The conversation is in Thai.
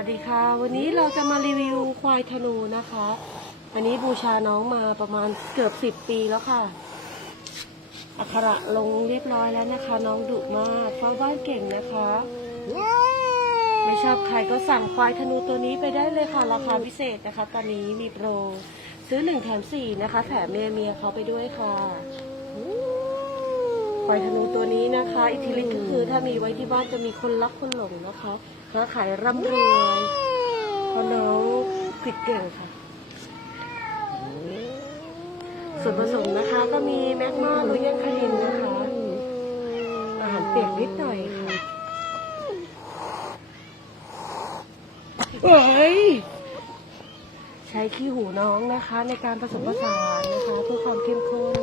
วัสดีค่ะ วันนี้เราจะมารีวิวควายธนูนะคะ อันนี้บูชาน้องมาประมาณเกือบสิบปีแล้วค่ะ อักขระลงเรียบร้อยแล้วนะคะ น้องดุมากเฝ้าบ้านเก่งนะคะ ไม่ชอบใครก็สั่งควายธนูตัวนี้ไปได้เลยค่ะ ราคาพิเศษนะคะ ตอนนี้มีโปร ซื้อหนึ่งแถมสี่นะคะ แถมเมียเมียเขาไปด้วยค่ะ ควายธนูตัวนี้นะคะ อิทธิฤทธิ์ก็คือถ้ามีไว้ที่บ้านจะมีคนรักคนหลงนะคะค้าขายร่ำรวยเพราะน้องผิดเก่งค่ะ ส่วนผสมนะคะก็มีแมกมาโรยันคารินนะคะ อาหารเปียกนิดหน่อยค่ะเอ้ยใช้ขี้หูน้องนะคะ ในการผสมผสานนะคะเพื่อความเข้มข้น